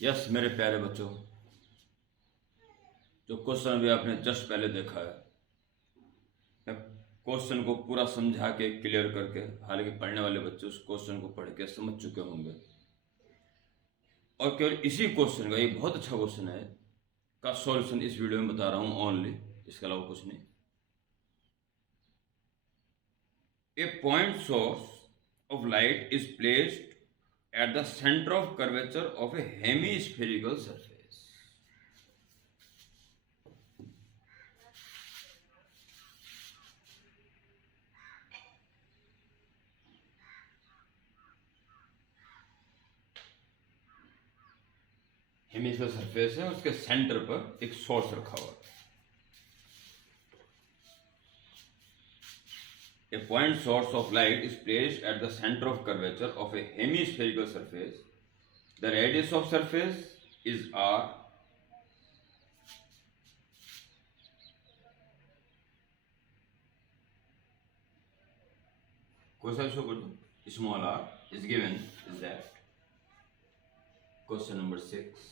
Yes मेरे प्यारे बच्चों, जो क्वेश्चन अभी आपने जस्ट पहले देखा है, मैं क्वेश्चन को पूरा समझा के क्लियर करके, हालांकि पढ़ने वाले बच्चे उस क्वेश्चन को पढ़ के समझ चुके होंगे और केवल इसी क्वेश्चन का, ये बहुत अच्छा क्वेश्चन है, का सॉल्यूशन इस वीडियो में बता रहा हूं ओनली, इसके अलावा कुछ नहीं। A point source of light is placed at the centre of curvature of a hemispherical surface. Hemispherical surface है, उसके सेंटर पर एक सोर्स रखा हुआ है। A point source of light is placed at the center of curvature of a hemispherical surface. The radius of surface is r. Question small r is given is that question number 6.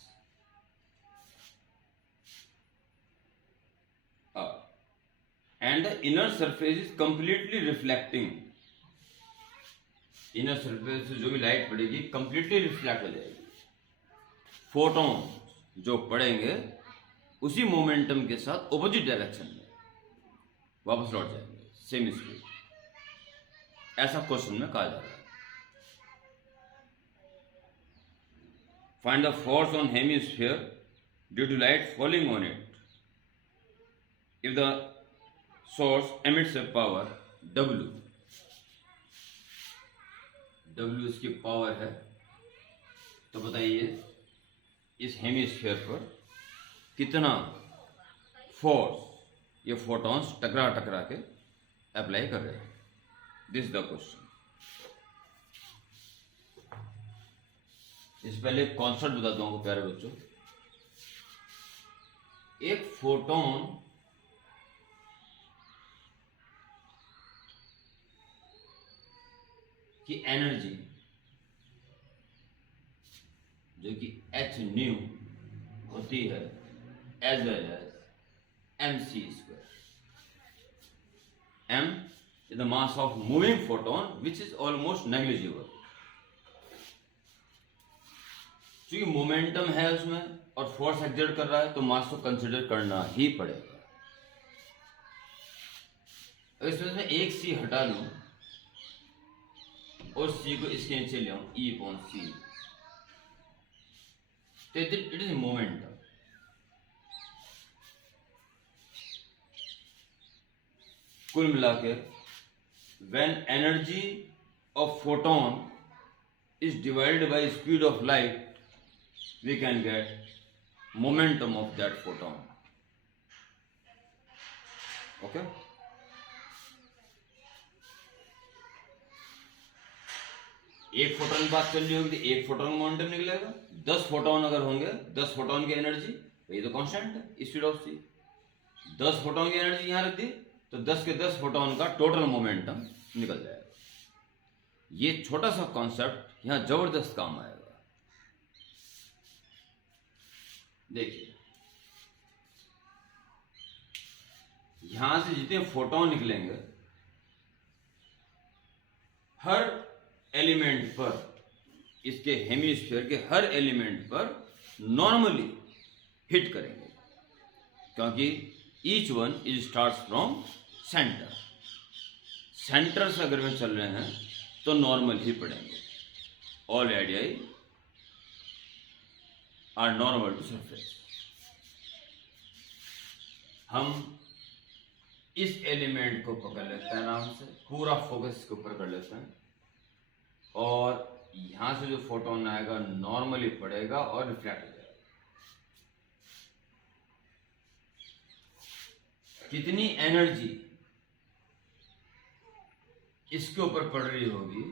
And the inner surface is completely reflecting. Inner surface से जो भी light पड़ेगी completely reflect हो जाएगी। Photon जो पड़ेंगे उसी momentum के साथ ऑपोजिट डायरेक्शन में वापस लौट जाएंगे, सेम स्पीड। ऐसा क्वेश्चन में कहा जा रहा है। Find the force on hemisphere due to light falling on it if the source emits a power W। W इसकी पावर है, तो बताइए इस हेमिस्फीयर पर कितना फोर्स ये फोटॉन्स टकरा टकरा के अप्लाई कर रहे हैं। This the question. इस पहले कॉन्सेप्ट बताता हूं प्यारे बच्चों। एक फोटोन की एनर्जी जो कि h न्यू होती है as well as mc square. m is the mass of moving photon which is almost negligible. क्योंकि मोमेंटम है उसमें और फोर्स एक्सर्ट कर रहा है तो मास को कंसिडर करना ही पड़ेगा। अगर इसमें से एक सी हटा लूं और सी को इसके नीचे ले आऊं ई अपॉन सी, तो इट इज मोमेंटम। कुल मिलाकर when energy of photon is divided by speed of light we can get momentum of that photon. Okay, एक फोटोन की बात चल रही होगी तो एक फोटोन का मोमेंटम निकलेगा। 10 फोटोन अगर होंगे, 10 फोटोन की एनर्जी, तो ये तो कांस्टेंट है स्पीड ऑफ सी। 10 फोटोन की एनर्जी यहां रख दी तो 10 के 10 फोटोन का टोटल मोमेंटम निकल जाएगा। ये छोटा सा कॉन्सेप्ट यहां जबरदस्त काम आएगा। देखिए यहां से जितने फोटोन निकलेंगे हर एलिमेंट पर, इसके हेमिस्फीयर के हर एलिमेंट पर नॉर्मली हिट करेंगे, क्योंकि each one is starts from centre. Centre से अगर वे चल रहे हैं तो नॉर्मल ही पड़ेंगे। All radii are normal to surface. हम इस एलिमेंट को पकड़ लेते हैं आराम से, पूरा फोकस के ऊपर कर लेते हैं और यहां से जो फोटोन आएगा नॉर्मली पड़ेगा और रिफ्लेक्ट हो जाएगा। कितनी एनर्जी इसके ऊपर पड़ रही होगी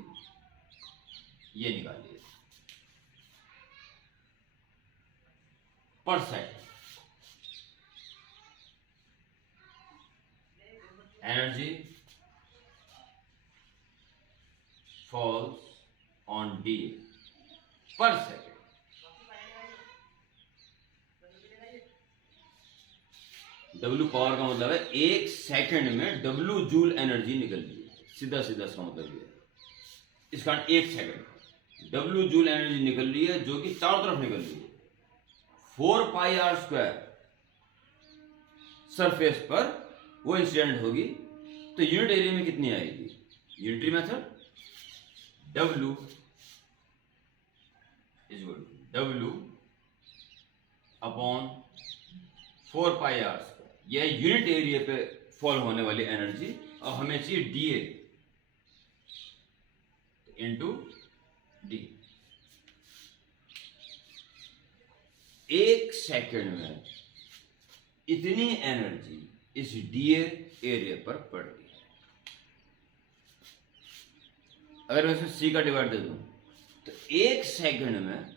ये निकालिए पर second. Energy falls on d per second। W power का मतलब है एक सेकंड में W जूल एनर्जी निकल रही है, सीधा सीधा इसका मतलब ये है। इस कारण एक सेकंड W जूल एनर्जी निकल रही है, जो कि चारों तरफ निकल रही है। 4πr² सरफेस पर वो इंसिडेंट होगी, तो यूनिट एरिया में कितनी आएगी? Unitary method W is equal to W upon 4πr², यह यूनिट एरिया पे फॉल होने वाली एनर्जी, और हमें चाहिए DA इंटू D। एक सेकंड में इतनी एनर्जी इस DA एरिया पर पड़ रही है। अगर मैं इसमें C का डिवाइड दे दूं तो एक सेकंड में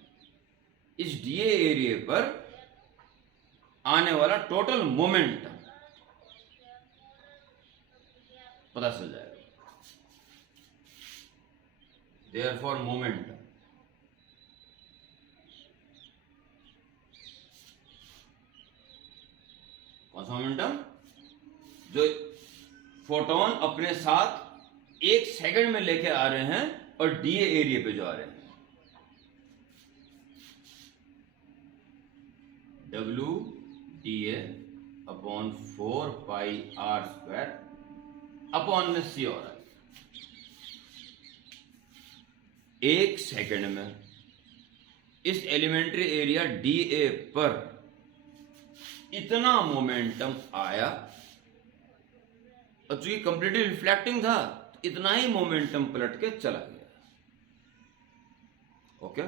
इस DA एरिया पर आने वाला टोटल मोमेंटम पता चल जाएगा। देयरफॉर मोमेंटम कौन सा मोमेंटम? जो फोटोन अपने साथ एक सेकंड में लेके आ रहे हैं और DA एरिया पे जो आ रहे हैं। W DA upon 4πr² upon में C हो रहा है। एक सेकंड में इस एलिमेंट्री एरिया DA पर इतना मोमेंटम आया, और चूंकि कंप्लीटली रिफ्लेक्टिंग था तो इतना ही मोमेंटम पलट के चला गया। ओके,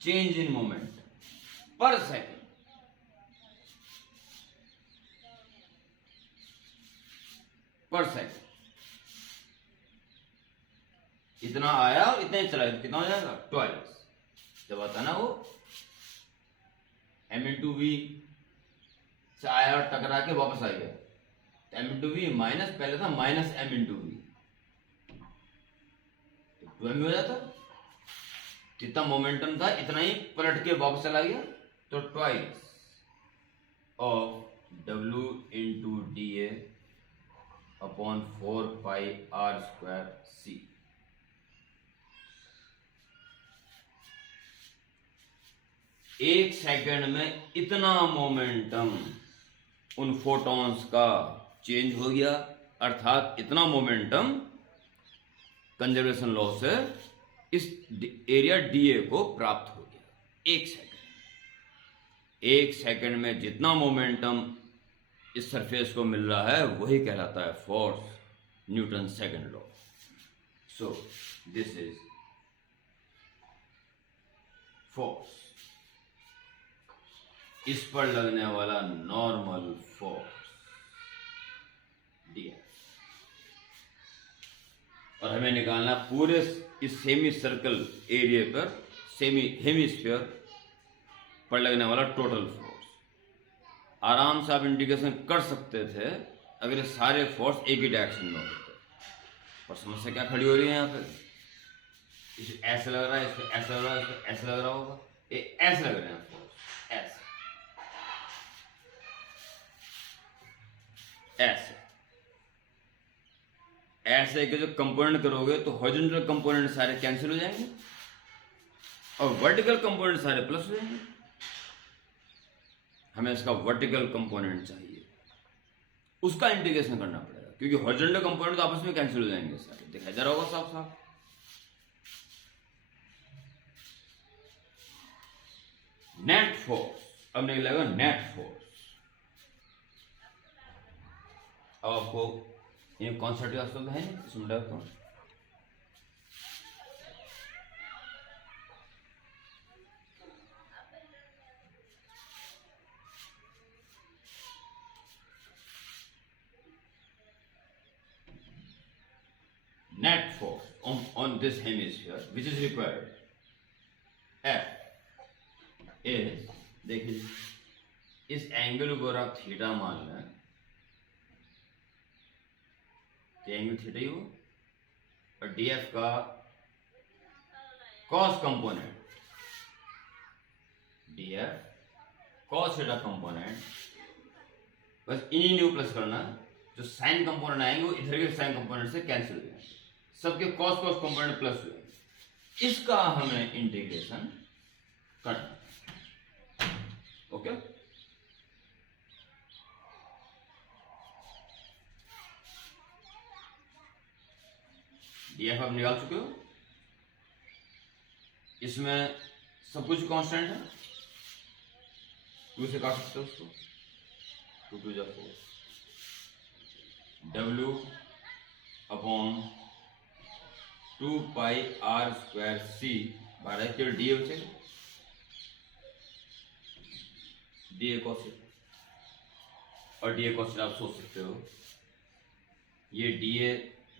चेंज इन मोमेंट पर सेकंड, इतना आया और इतना ही चला गया, कितना हो जाएगा? ट्वाइस। जब आता ना वो m/v से आया और टकरा के वापस आ गया, तो m/v माइनस, पहले था माइनस m/v, तो 2m हो जाता। जितना मोमेंटम था इतना ही पलट के वापस चला गया, तो twice of W into DA upon 4πr²C। एक सेकंड में इतना मोमेंटम उन फोटॉन्स का चेंज हो गया, अर्थात इतना मोमेंटम कंजर्वेशन लॉ से इस एरिया DA को प्राप्त हो गया। एक सेकंड में जितना मोमेंटम इस सरफेस को मिल रहा है वही कहलाता है force, Newton second law. So this is force, इस पर लगने वाला नॉर्मल फोर्स DF, और हमें निकालना पूरे इस सेमी सर्कल एरिया पर, सेमी हेमिस्फीयर पर लगने वाला टोटल फोर्स। आराम से आप इंडिकेशन कर सकते थे अगर ये सारे फोर्स एक ही डायरेक्शन में होते, पर समस्या क्या खड़ी हो रही है यहाँ पे? इसे ऐसे लग रहा है, इसको ऐसे लग रहा है, इसको ऐसे लग रहा होगा, ये ऐसे लग रहे हैं फोर्स, ऐसे ऐसे ऐसे के जो कंपोनेंट करोगे तो हॉरिजॉन्टल कंपोनेंट सारे कैंसिल हो जाएंगे और वर्टिकल कंपोनेंट सारे प्लस हो जाएंगे। हमें इसका वर्टिकल कंपोनेंट चाहिए, उसका इंटीग्रेशन करना पड़ेगा, क्योंकि हॉरिजॉन्टल कंपोनेंट तो आपस में कैंसिल हो जाएंगे सारे, दिखाई दे रहा होगा साफ साफ। नेट फोर्स, अब निकलेगा नेट फोर्स। अब आपको ये कॉन्सेप्ट आजकल है सुन रहे हो? Net force on this hemisphere which is required F is, देखिए इस एंगल को आप थीटा मान लें, तो एंगल थीटा ही हो, और DF का cos component DF cos theta component, बस इन न्यू प्लस करना, जो साइन कंपोनेंट आएंगे वो इधर के साइन कंपोनेंट से कैंसिल हो जाएंगे, सबके कॉस कॉस कंपोनेंट प्लस हो जाएंगे। इसका हमें इंटीग्रेशन करना। ओके, डीएफ आप निकाल चुके हो, इसमें सब कुछ कांस्टेंट है, 2 से काट सकते हो उसको, 2 2 जा 4, W upon 2 pi R square C बारह केवल डी बचेगा, डी ए कॉस थीटा, और डी ए कॉस थीटा आप सोच सकते हो ये डी ए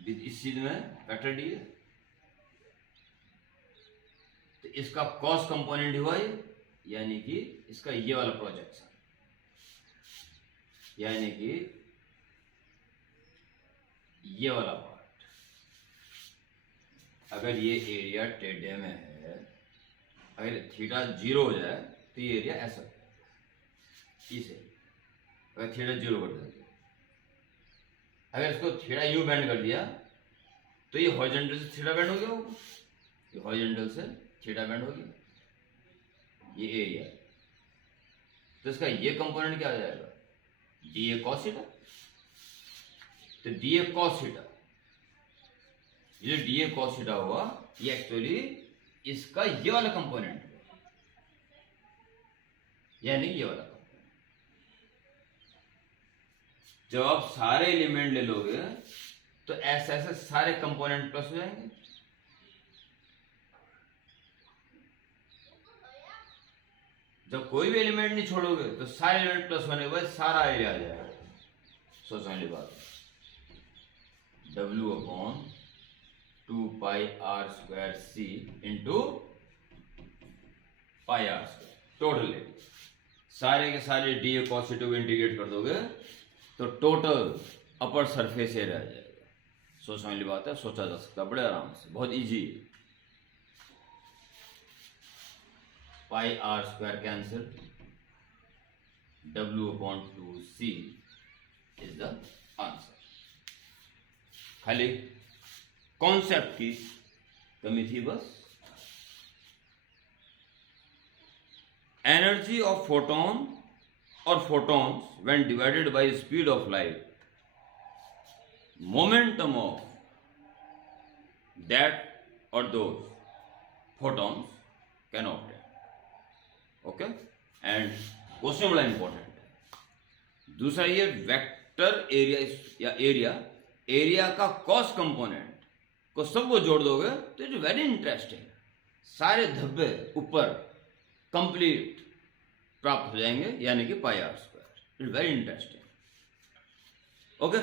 इस चीज में वेक्टर डी है, तो इसका कॉस कंपोनेंट हुआ ये, यानी कि इसका ये वाला प्रोजेक्शन, यानी कि ये वाला पार्ट, अगर ये एरिया टेढ़े में है, अगर थीटा 0 हो जाए तो ये एरिया ऐसा है, इसे अगर थीटा 0 कर दिया, अगर इसको थीटा यू बेंड कर दिया तो ये हॉरिजॉन्टल से थीटा बेंड हो गया होगा, ये हॉरिजॉन्टल से थीटा बेंड हो गया, ये एरिया, तो इसका ये कंपोनेंट क्या आ जाएगा, डी ए कॉस थीटा। तो डी ए कॉस थीटा, ये डी ए कॉस थीटा हुआ, ये एक्चुअली इसका ये वाला कंपोनेंट है, यानी ये वाला कंपोनेंट। जब आप सारे एलिमेंट ले लोगे तो ऐसे ऐसे सारे कंपोनेंट प्लस हो जाएंगे, जब कोई भी एलिमेंट नहीं छोड़ोगे तो सारे एलिमेंट प्लस होने के बाद सारा एरिया आ जाएगा। सोचने वाली बात, W upon 2 pi R square C into pi R square, total area, सारे के सारे डी ए कॉस थीटा को इंटीग्रेट कर दोगे तो टोटल अपर सरफेस एरिया आ जाएगा। सोचने वाली बात है, सोचा जा सकता है बड़े आराम से, बहुत इजी है। Pi R square cancel, W upon 2C is the answer. खाली कॉन्सेप्ट की कमी थी बस। एनर्जी ऑफ फोटोन और photons when divided by speed of light, momentum of that or those photons can obtain. Okay, and question बड़ा important है। दूसरा ये वेक्टर एरिया या एरिया का कॉस कंपोनेंट को सबको जोड़ दोगे तो इट इज वेरी इंटरेस्टिंग, सारे धब्बे ऊपर कंप्लीट प्राप्त हो जाएंगे, यानी कि pi R square. It very interesting. Okay.